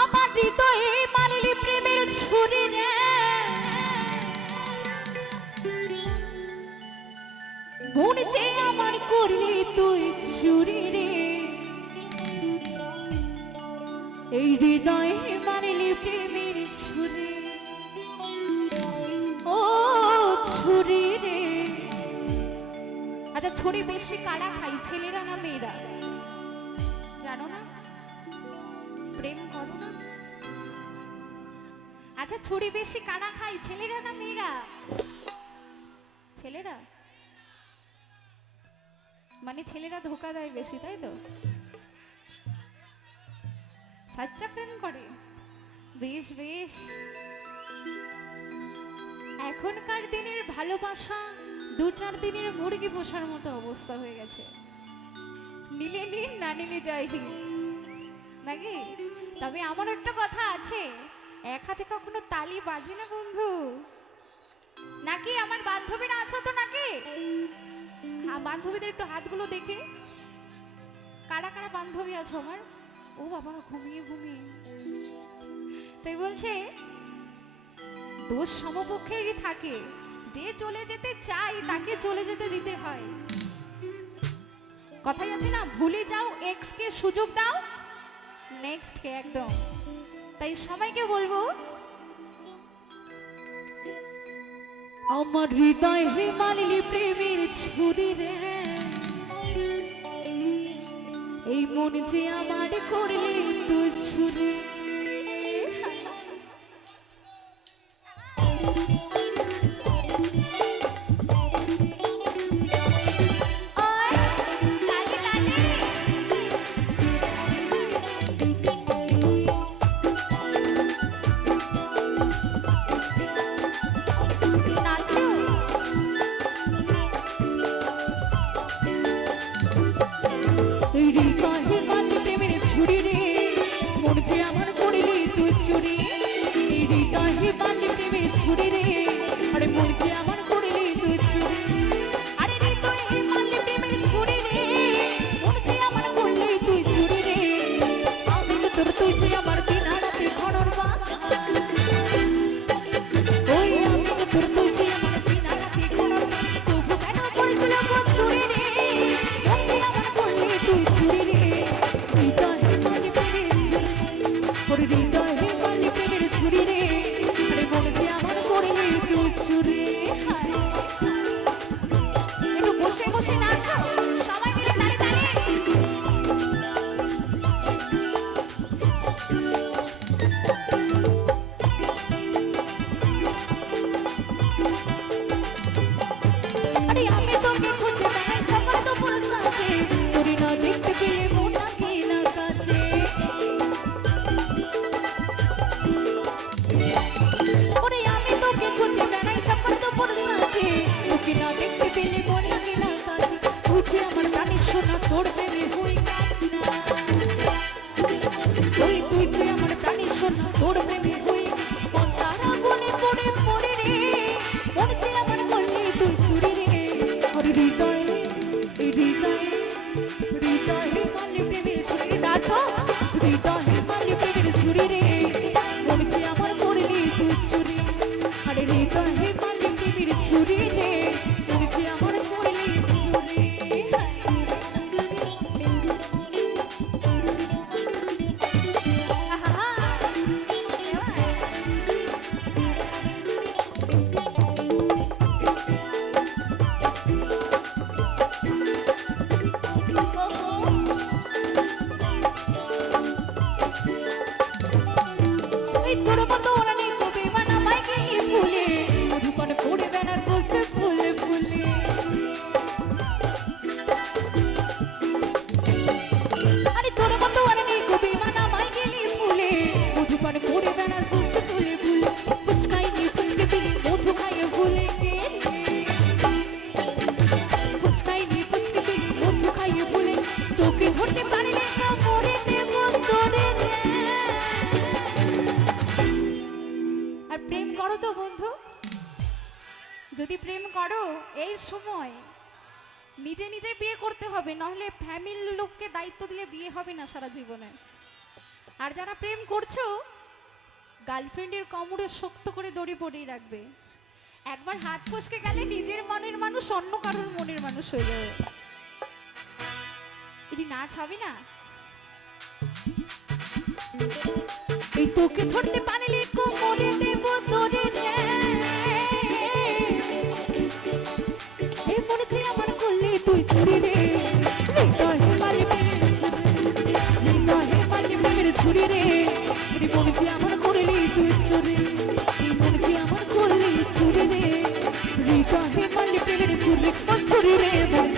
আমার হৃদয়ে মালিলি প্রেমের ছুরি রে। আমার করলি তুই চুরি রে। এই হৃদয়ে মালিলি প্রেমের ছুরি। ও ছুরি রে। আচ্ছা ছুরি বেশি কারা খাই ছেলেরা না মেয়েরা? প্রেম করো না। আচ্ছা ছুরি বেশি কারা খাই ছেলেরা না মেয়েরা? ছেলেরা? মানে ছেলেরা ধোকা দেয় বেশি, তাই তো? সাচ্চা প্রেম করে? বেশ বেশ। এখনকার দিনের ভালোবাসা দু চার দিনের মুরগি পোষার মতো অবস্থা হয়ে গেছে। নিলে নিন, না নিলে জয়হীন নাকি? তবে আমার একটা কথা আছে। এক হাতে কখনো তালি বাজে না, বন্ধু। নাকি আমার বান্ধবীরা আছো তো নাকি? হ্যাঁ বান্ধবীদের একটু হাতগুলো দেখে। কারা কারা বান্ধবী আছো আমার? ও বাবা, ঘুমিয়ে ঘুমিয়ে। তাই বলছে, দোষ সমপক্ষেরই থাকে। যে চলে যেতে চাই তাকে চলে যেতে দিতে হয়। কথাই আছে না, ভুলে যাও এক্স কে সুযোগ দাও নেক্সট কে একদম? তাই সবাইকে বলব, আমার হৃদয় হে মালিলি প্রেমের ছুরি রে। এই মন যে আমার করলে তুই ছুরি। ছুরি রে। করো তো বন্ধু। যদি প্রেম করো, এই সময় নিজে নিজে বিয়ে করতে হবে, নাহলে ফ্যামিলির লোককে দায়িত্ব দিলে বিয়ে হবে না সারা জীবনে। আর যারা প্রেম করছ গার্লফ্রেন্ডের কোমরে শক্ত করে দড়ি পরিয়ে রাখবে। একবার হাত ফসকে গেলে নিজের মনের মানুষ অন্য কারোর মনের মানুষ হয়ে যাবে। এটি নাচ হবে না? এই তোকে ধরতে পারলে রে